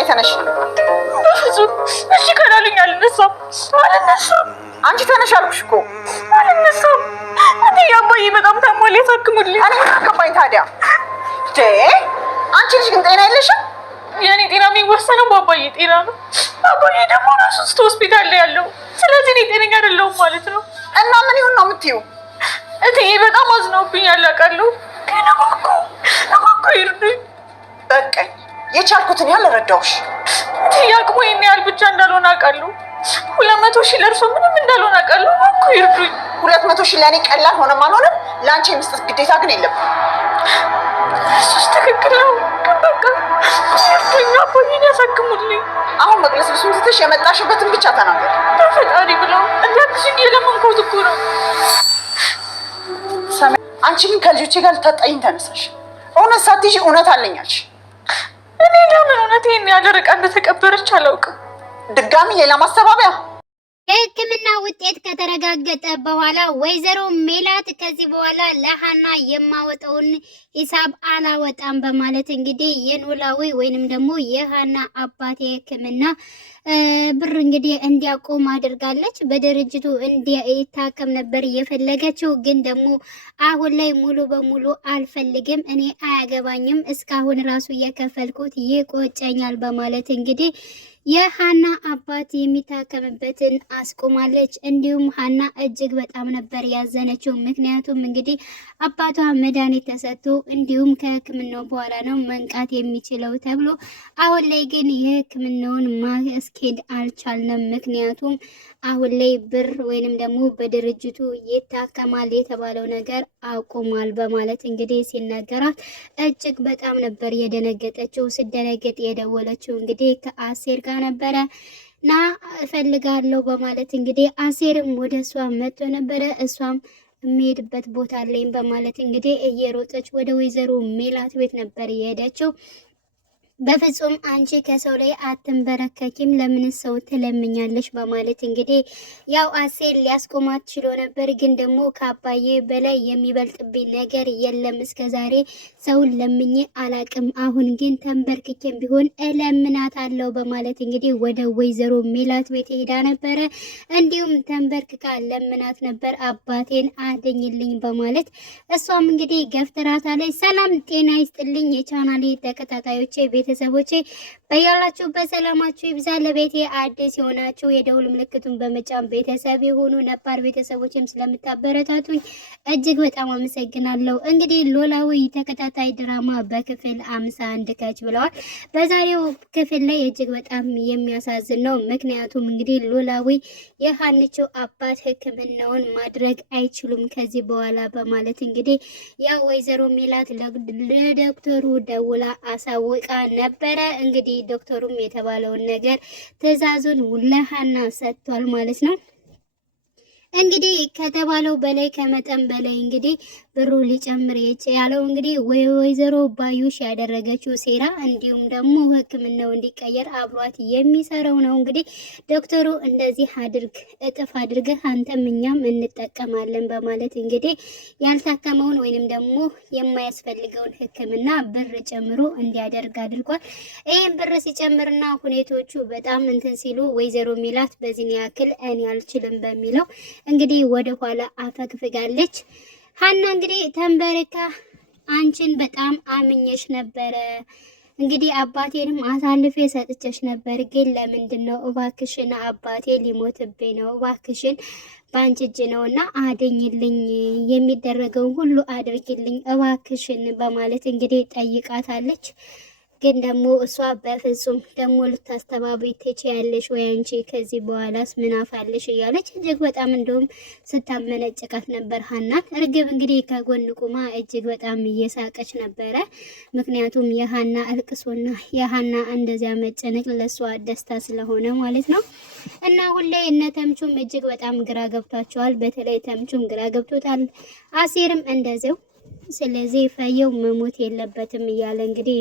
ላይ ተነሽ። በፍጹም እሺ ካላሉኝ አልነሳም። አንቺ ተነሽ አልኩሽ እኮ። አልነሳም። እኔ አባዬ በጣም ታሟል፣ ያሳክሙልኝ። እኔ ምን አገባኝ ታዲያ? አንቺ ልጅ ግን ጤና የለሽም። የኔ ጤና የሚወሰነው በአባዬ ጤና ነው። አባዬ ደግሞ ራሱ ሆስፒታል ላይ ያለው፣ ስለዚህ እኔ ጤነኛ አይደለሁም ማለት ነው። እና ምን ይሁን ነው የምትይው? እትዬ በጣም አዝነውብኛል አውቃለሁ፣ ግን እባክዎ ይርዱኝ። በቃኝ፣ የቻልኩትን ያህል ረዳሁሽ። እትዬ አቅሙ ይሄን ያህል ብቻ እንዳልሆነ አውቃለሁ። 200,000 ለእርሶ ምንም እንዳልሆነ አውቃለሁ። እባክዎ ይርዱኝ። 200,000 ለእኔ ቀላል ሆነም አልሆነም ለአንቺ የመስጠት ግዴታ ግን የለብም። እሱስ ትክክል ነው፣ ግን በቃ ይርዱኝ፣ አባዬን ያሳክሙልኝ። አሁን መቅለስ ብሱን ትተሽ የመጣሽበትን ብቻ ተናገር። በፈጣሪ ብለው እንዳትሽኝ የለመንኩት እኮ ነው። አንቺ ግን ከልጆቼ ጋር ልታጣይኝ ተነሳሽ። እውነት ሳትይዥ እውነት አለኛልሽ። እኔ ለምን እውነት ይሄን ያለ ርቃ እንደተቀበረች አላውቅም። ድጋሚ ሌላ ማስተባበያ። የሕክምና ውጤት ከተረጋገጠ በኋላ ወይዘሮ ሜላት ከዚህ በኋላ ለሃና የማወጣውን ሂሳብ አላወጣም በማለት እንግዲህ የኖላዊ ወይንም ደግሞ የሃና አባት የሕክምና ብር እንግዲህ እንዲያቆም አድርጋለች። በድርጅቱ እንዲታከም ነበር የፈለገችው፣ ግን ደግሞ አሁን ላይ ሙሉ በሙሉ አልፈልግም፣ እኔ አያገባኝም፣ እስካሁን ራሱ የከፈልኩት ይቆጨኛል በማለት እንግዲህ የሃና አባት የሚታከምበትን አስቆማለች። እንዲሁም ሃና እጅግ በጣም ነበር ያዘነችው። ምክንያቱም እንግዲህ አባቷ መድኃኒት ተሰጥቶ እንዲሁም ከህክምናው በኋላ ነው መንቃት የሚችለው ተብሎ፣ አሁን ላይ ግን የህክምናውን ማስኬድ አልቻልንም። ምክንያቱም አሁን ላይ ብር ወይንም ደግሞ በድርጅቱ ይታከማል የተባለው ነገር አቁሟል በማለት እንግዲህ ሲነገራት እጅግ በጣም ነበር የደነገጠችው። ስደነገጥ የደወለችው እንግዲህ ከአሴር ጋር ነበረ እና እፈልጋለሁ በማለት እንግዲህ አሴርም ወደ እሷ መጥቶ ነበረ። እሷም የሚሄድበት ቦታ አለኝ በማለት እንግዲህ እየሮጠች ወደ ወይዘሮ ሜላት ቤት ነበር የሄደችው። በፍጹም አንቺ ከሰው ላይ አትንበረከኪም፣ ለምን ሰው ትለምኛለሽ? በማለት እንግዲህ ያው አሴር ሊያስቆማት ችሎ ነበር፣ ግን ደግሞ ከአባዬ በላይ የሚበልጥብኝ ነገር የለም። እስከዛሬ ሰውን ለምኜ አላቅም፣ አሁን ግን ተንበርክኬም ቢሆን እለምናታለሁ በማለት እንግዲህ ወደ ወይዘሮ ሜላት ቤት ሄዳ ነበረ። እንዲሁም ተንበርክካ ለምናት ነበር፣ አባቴን አድኝልኝ በማለት እሷም እንግዲህ ገፍትራታለች። ሰላም ጤና ይስጥልኝ የቻናሌ ተከታታዮቼ ቤተሰቦቼ በያላችሁበት ሰላማችሁ ይብዛ። ለቤቴ አዲስ የሆናችሁ የደውል ምልክቱን በመጫን ቤተሰብ የሆኑ ነባር ቤተሰቦችም ስለምታበረታቱኝ እጅግ በጣም አመሰግናለሁ። እንግዲህ ኖላዊ ተከታታይ ድራማ በክፍል 51 ከች ብለዋል። በዛሬው ክፍል ላይ እጅግ በጣም የሚያሳዝን ነው። ምክንያቱም እንግዲህ ኖላዊ የሃንቾ አባት ሕክምናውን ማድረግ አይችሉም ከዚህ በኋላ በማለት እንግዲህ ያው ወይዘሮ ሜላት ለዶክተሩ ደውላ አሳውቃ ነበረ። እንግዲህ ዶክተሩም የተባለውን ነገር ትዕዛዙን ለሃና ሰጥቷል ማለት ነው። እንግዲህ ከተባለው በላይ ከመጠን በላይ እንግዲህ ብሩ ሊጨምር የቻለው እንግዲህ ወይዘሮ ባዩሽ ያደረገችው ሴራ እንዲሁም ደግሞ ሕክምናው እንዲቀየር አብሯት የሚሰራው ነው። እንግዲህ ዶክተሩ እንደዚህ አድርግ እጥፍ አድርገህ አንተም እኛም እንጠቀማለን በማለት እንግዲህ ያልታከመውን ወይንም ደግሞ የማያስፈልገውን ሕክምና ብር ጨምሮ እንዲያደርግ አድርጓል። ይህም ብር ሲጨምርና ሁኔቶቹ በጣም እንትን ሲሉ ወይዘሮ ሜላት በዚህን ያክል እኔ አልችልም በሚለው እንግዲህ ወደ ኋላ አፈግፍጋለች። ሃና እንግዲህ ተንበረካ አንቺን በጣም አምኜሽ ነበረ፣ እንግዲህ አባቴንም አሳልፌ ሰጥቼሽ ነበር፣ ግን ለምንድን ነው እባክሽን አባቴ ሊሞትብኝ ነው፣ እባክሽን በአንቺ እጅ ነውና አድኝልኝ፣ የሚደረገውን ሁሉ አድርጊልኝ እባክሽን በማለት እንግዲህ ጠይቃታለች። ግን ደግሞ እሷ በፍጹም ደግሞ ልታስተባብይ ትችያለሽ ወይ አንቺ ከዚህ በኋላስ ምን አፋለሽ እያለች እጅግ በጣም እንደውም ስታመነጭቃት ነበር ሃናን። እርግብ እንግዲህ ከጎን ቁማ እጅግ በጣም እየሳቀች ነበረ። ምክንያቱም የሃና እልቅሶና የሃና እንደዚያ መጨነቅ ለሷ ደስታ ስለሆነ ማለት ነው። እና ሁሌ እነ ተምቹም እጅግ በጣም ግራ ገብቷቸዋል። በተለይ ተምቹም ግራ ገብቶታል፣ አሴርም እንደዚያው። ስለዚህ ፈየው መሞት የለበትም እያለ እንግዲህ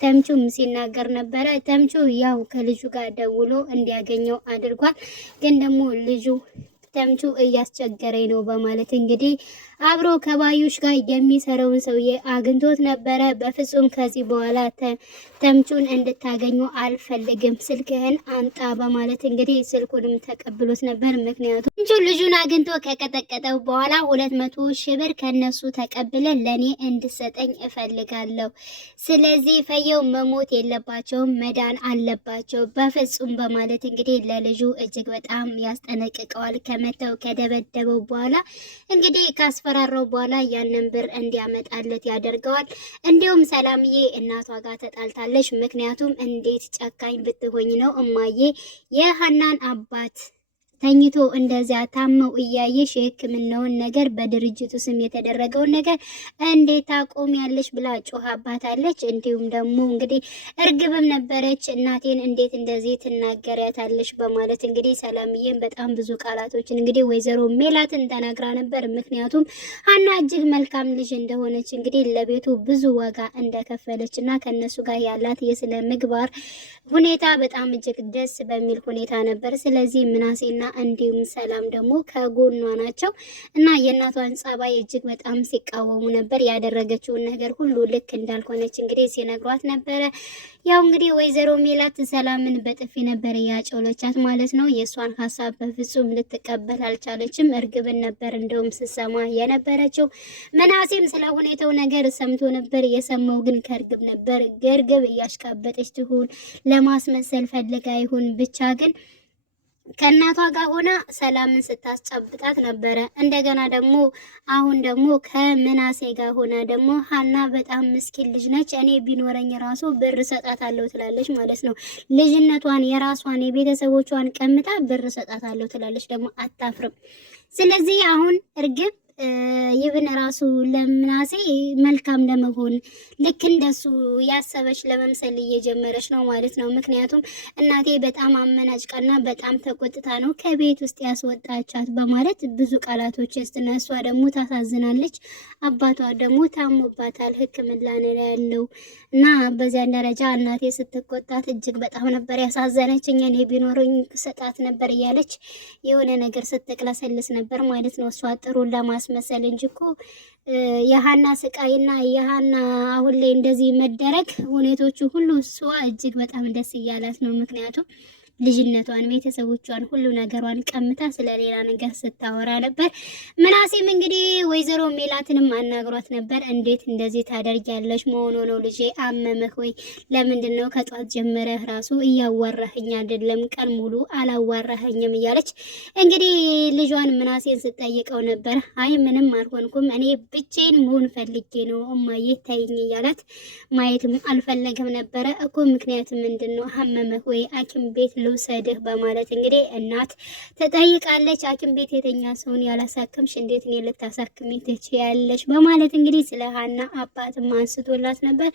ተምቹም ሲናገር ነበረ። ተምቹ ያው ከልጁ ጋር ደውሎ እንዲያገኘው አድርጓል። ግን ደግሞ ልጁ ተምቹ እያስቸገረኝ ነው በማለት እንግዲህ አብሮ ከባዩሽ ጋር የሚሰራውን ሰውዬ አግኝቶት ነበረ። በፍጹም ከዚህ በኋላ ተምቹን እንድታገኙ አልፈልግም፣ ስልክህን አንጣ በማለት እንግዲህ ስልኩንም ተቀብሎት ነበር። ምክንያቱም ተምቹ ልጁን አግኝቶ ከቀጠቀጠው በኋላ 200 ሺህ ብር ከነሱ ተቀብለን ለኔ እንድሰጠኝ እፈልጋለሁ። ስለዚህ ፈየው መሞት የለባቸውም መዳን አለባቸው በፍጹም በማለት እንግዲህ ለልጁ እጅግ በጣም ያስጠነቅቀዋል። ከመተው ከደበደበው በኋላ እንግዲህ ካስፈራራው በኋላ ያንን ብር እንዲያመጣለት ያደርገዋል። እንዲሁም ሰላምዬ እናቷ ጋር ተጣልታለች። ምክንያቱም እንዴት ጨካኝ ብትሆኝ ነው እማዬ የሀናን አባት ተኝቶ እንደዚያ ታመው እያየሽ የሕክምናውን ነገር በድርጅቱ ስም የተደረገውን ነገር እንዴት ታቆሚያለሽ ብላ ጮሃባታለች። እንዲሁም ደግሞ እንግዲህ እርግብም ነበረች እናቴን እንዴት እንደዚህ ትናገሪያታለሽ በማለት እንግዲህ ሰላምዬን በጣም ብዙ ቃላቶችን እንግዲህ ወይዘሮ ሜላትን ተናግራ ነበር። ምክንያቱም ሀና እጅግ መልካም ልጅ እንደሆነች እንግዲህ ለቤቱ ብዙ ዋጋ እንደከፈለች እና ከነሱ ጋር ያላት የስነ ምግባር ሁኔታ በጣም እጅግ ደስ በሚል ሁኔታ ነበር። ስለዚህ ምናሴና እንዲሁም ሰላም ደግሞ ከጎኗ ናቸው እና የእናቷን ጸባይ እጅግ በጣም ሲቃወሙ ነበር። ያደረገችውን ነገር ሁሉ ልክ እንዳልሆነች እንግዲህ ሲነግሯት ነበረ። ያው እንግዲህ ወይዘሮ ሜላት ሰላምን በጥፊ ነበር ያጨውለቻት ማለት ነው። የእሷን ሀሳብ በፍጹም ልትቀበል አልቻለችም። እርግብን ነበር እንደውም ስሰማ የነበረችው። ምናሴም ስለ ሁኔታው ነገር ሰምቶ ነበር። የሰማው ግን ከእርግብ ነበር። እርግብ እያሽቃበጠች ትሁን ለማስመሰል ፈልጋ ይሁን ብቻ ግን ከእናቷ ጋር ሆና ሰላምን ስታስጨብጣት ነበረ። እንደገና ደግሞ አሁን ደግሞ ከምናሴ ጋር ሆና ደግሞ ሀና በጣም ምስኪን ልጅ ነች፣ እኔ ቢኖረኝ ራሱ ብር ሰጣታለሁ ትላለች ማለት ነው። ልጅነቷን የራሷን የቤተሰቦቿን ቀምታ ብር ሰጣታለሁ ትላለች፣ ደግሞ አታፍርም። ስለዚህ አሁን እርግብ ይብን ራሱ ለምናሴ መልካም ለመሆን ልክ እንደሱ ያሰበች ለመምሰል እየጀመረች ነው ማለት ነው። ምክንያቱም እናቴ በጣም አመናጭቃና በጣም ተቆጥታ ነው ከቤት ውስጥ ያስወጣቻት በማለት ብዙ ቃላቶች ስትነሷ ደግሞ ታሳዝናለች። አባቷ ደግሞ ታሞባታል፣ ሕክምና ነው ያለው እና በዚያን ደረጃ እናቴ ስትቆጣት እጅግ በጣም ነበር ያሳዘነችኝ። እኔ ቢኖረኝ ሰጣት ነበር እያለች የሆነ ነገር ስትቅለሰልስ ነበር ማለት ነው። እሷ ጥሩ ለማስመሰል እንጂ እኮ የሀና ስቃይና የሀና አሁን ላይ እንደዚህ መደረግ ሁኔቶቹ ሁሉ እሷ እጅግ በጣም ደስ እያላት ነው። ምክንያቱም ልጅነቷን ቤተሰቦቿን ሁሉ ነገሯን ቀምታ ስለሌላ ነገር ስታወራ ነበር። ምናሴም እንግዲህ ወይዘሮ ሜላትንም አናግሯት ነበር። እንዴት እንደዚህ ታደርጊያለሽ? መሆኑ ነው ልጄ አመመህ ወይ? ለምንድን ነው ከጧት ጀምረህ ራሱ እያዋራኸኝ አይደለም? ቀን ሙሉ አላዋራኸኝም እያለች እንግዲህ ልጇን ምናሴን ስጠይቀው ነበር። አይ ምንም አልሆንኩም፣ እኔ ብቻዬን መሆን ፈልጌ ነው እማዬ ተይኝ እያላት ማየትም አልፈለገም ነበረ እኮ። ምክንያት ምንድን ነው? አመመህ ወይ? ሐኪም ቤት ልውሰድህ በማለት እንግዲህ እናት ተጠይቃለች። ሐኪም ቤት የተኛ ሰውን ያላሳከምሽ እንዴት እኔ ልታሳክሚ ትችያለሽ? በማለት እንግዲህ ስለ ሀና አባትም አንስቶላት ነበር።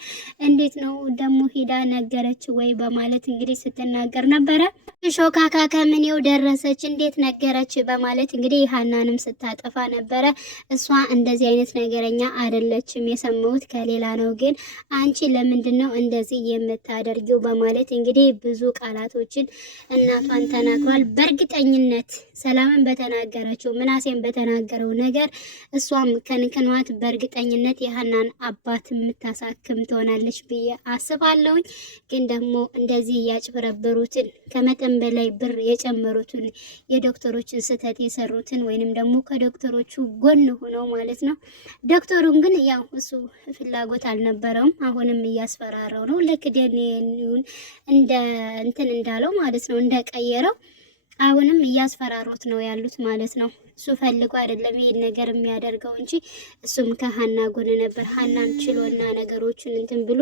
እንዴት ነው ደግሞ ሂዳ ነገረች ወይ በማለት እንግዲህ ስትናገር ነበረ። ሾካካ ከምኔው ደረሰች እንዴት ነገረች በማለት እንግዲህ ሀናንም ስታጠፋ ነበረ። እሷ እንደዚህ አይነት ነገረኛ አይደለችም፣ የሰማሁት ከሌላ ነው፣ ግን አንቺ ለምንድን ነው እንደዚህ የምታደርጊው በማለት እንግዲህ ብዙ ቃላቶችን እናቷን ተናግሯል። በእርግጠኝነት ሰላምን በተናገረችው ምናሴን በተናገረው ነገር እሷም ከንክኗት በእርግጠኝነት የሀናን አባት የምታሳክም ትሆናለች ብዬ አስባለሁኝ። ግን ደግሞ እንደዚህ ያጭበረበሩትን ከመጠን በላይ ብር የጨመሩትን የዶክተሮችን ስህተት የሰሩትን ወይንም ደግሞ ከዶክተሮቹ ጎን ሆነው ማለት ነው። ዶክተሩን ግን ያው እሱ ፍላጎት አልነበረውም። አሁንም እያስፈራረው ነው። ልክ ደኔን እንደ እንትን እንዳለው ማለት ነው እንደቀየረው አሁንም እያስፈራሩት ነው ያሉት ማለት ነው። እሱ ፈልጎ አይደለም ይሄን ነገር የሚያደርገው እንጂ እሱም ከሀና ጎን ነበር። ሀናን ችሎና ነገሮችን እንትን ብሎ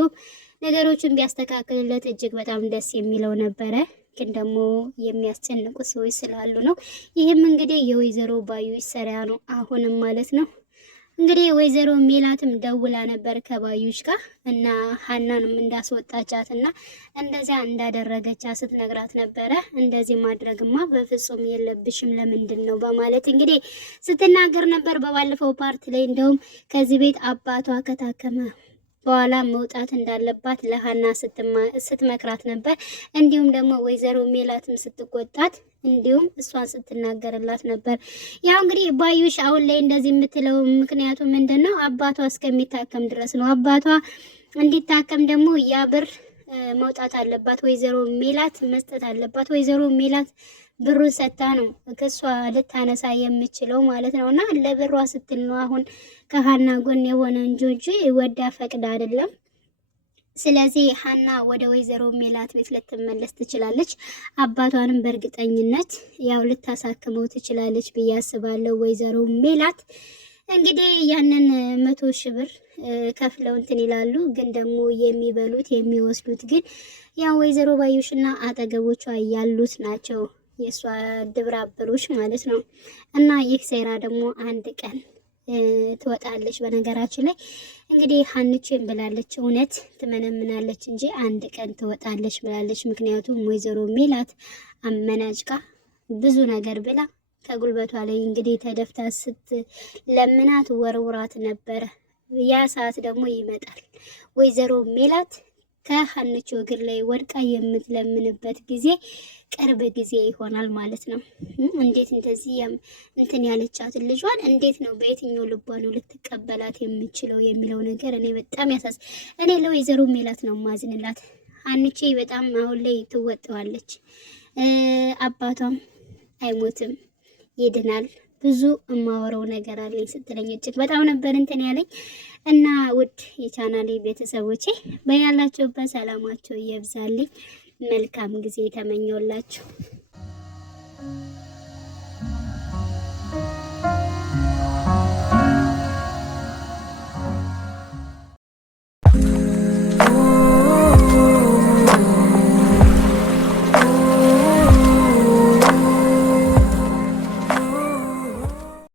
ነገሮችን ቢያስተካክልለት እጅግ በጣም ደስ የሚለው ነበረ። ግን ደግሞ የሚያስጨንቁ ሰዎች ስላሉ ነው። ይህም እንግዲህ የወይዘሮ ባዩሽ ስራ ነው አሁንም ማለት ነው። እንግዲህ ወይዘሮ ሜላትም ደውላ ነበር ከባዩሽ ጋር እና ሀናንም እንዳስወጣቻት እና እንደዚያ እንዳደረገቻት ስትነግራት ነበረ። እንደዚህ ማድረግማ በፍጹም የለብሽም ለምንድን ነው በማለት እንግዲህ ስትናገር ነበር። በባለፈው ፓርት ላይ እንደውም ከዚህ ቤት አባቷ ከታከመ በኋላ መውጣት እንዳለባት ለሃና ስትመክራት ነበር። እንዲሁም ደግሞ ወይዘሮ ሜላትም ስትቆጣት እንዲሁም እሷን ስትናገርላት ነበር። ያው እንግዲህ ባዩሽ አሁን ላይ እንደዚህ የምትለው ምክንያቱ ምንድነው? አባቷ እስከሚታከም ድረስ ነው። አባቷ እንዲታከም ደግሞ ያ ብር መውጣት አለባት። ወይዘሮ ሜላት መስጠት አለባት። ወይዘሮ ሜላት ብሩን ሰታ ነው ከሷ ልታነሳ የምችለው ማለት ነውና ለብሯ ስትል ነው አሁን ከሃና ጎን የሆነ እንጂ ወዳ ፈቅዳ አይደለም። ስለዚህ ሃና ወደ ወይዘሮ ሜላት ቤት ልትመለስ ትችላለች። አባቷንም በእርግጠኝነት ያው ልታሳክመው ትችላለች ብዬ አስባለሁ። ወይዘሮ ሜላት እንግዲህ ያንን 100,000 ብር ከፍለው እንትን ይላሉ። ግን ደግሞ የሚበሉት የሚወስዱት ግን ያው ወይዘሮ ባዩሽና አጠገቦቿ ያሉት ናቸው፣ የሷ ድብራብሮች ማለት ነው። እና ይህ ሴራ ደግሞ አንድ ቀን ትወጣለች። በነገራችን ላይ እንግዲህ ሀንቼን ብላለች፣ እውነት ትመነምናለች እንጂ አንድ ቀን ትወጣለች ብላለች። ምክንያቱም ወይዘሮ ሜላት አመናጭቃ ብዙ ነገር ብላ ከጉልበቷ ላይ እንግዲህ ተደፍታ ስትለምናት ወርውራት ነበረ። ያ ሰዓት ደግሞ ይመጣል። ወይዘሮ ሜላት ከሀንቾ እግር ላይ ወድቃ የምትለምንበት ጊዜ ቅርብ ጊዜ ይሆናል ማለት ነው። እንዴት እንደዚህ እንትን ያለቻትን ልጇን እንዴት ነው በየትኛው ልቧ ነው ልትቀበላት የምችለው የሚለው ነገር እኔ በጣም እኔ ለወይዘሮ ሜላት ነው ማዝንላት። ሀንቼ በጣም አሁን ላይ ትወጣዋለች። አባቷም አይሞትም ይድናል። ብዙ እማወራው ነገር አለኝ ስትለኝ እጅግ በጣም ነበር እንትን ያለኝ እና ውድ የቻናሌ ቤተሰቦቼ በያላችሁበት ሰላማችሁ ይብዛልኝ። መልካም ጊዜ ተመኘውላችሁ።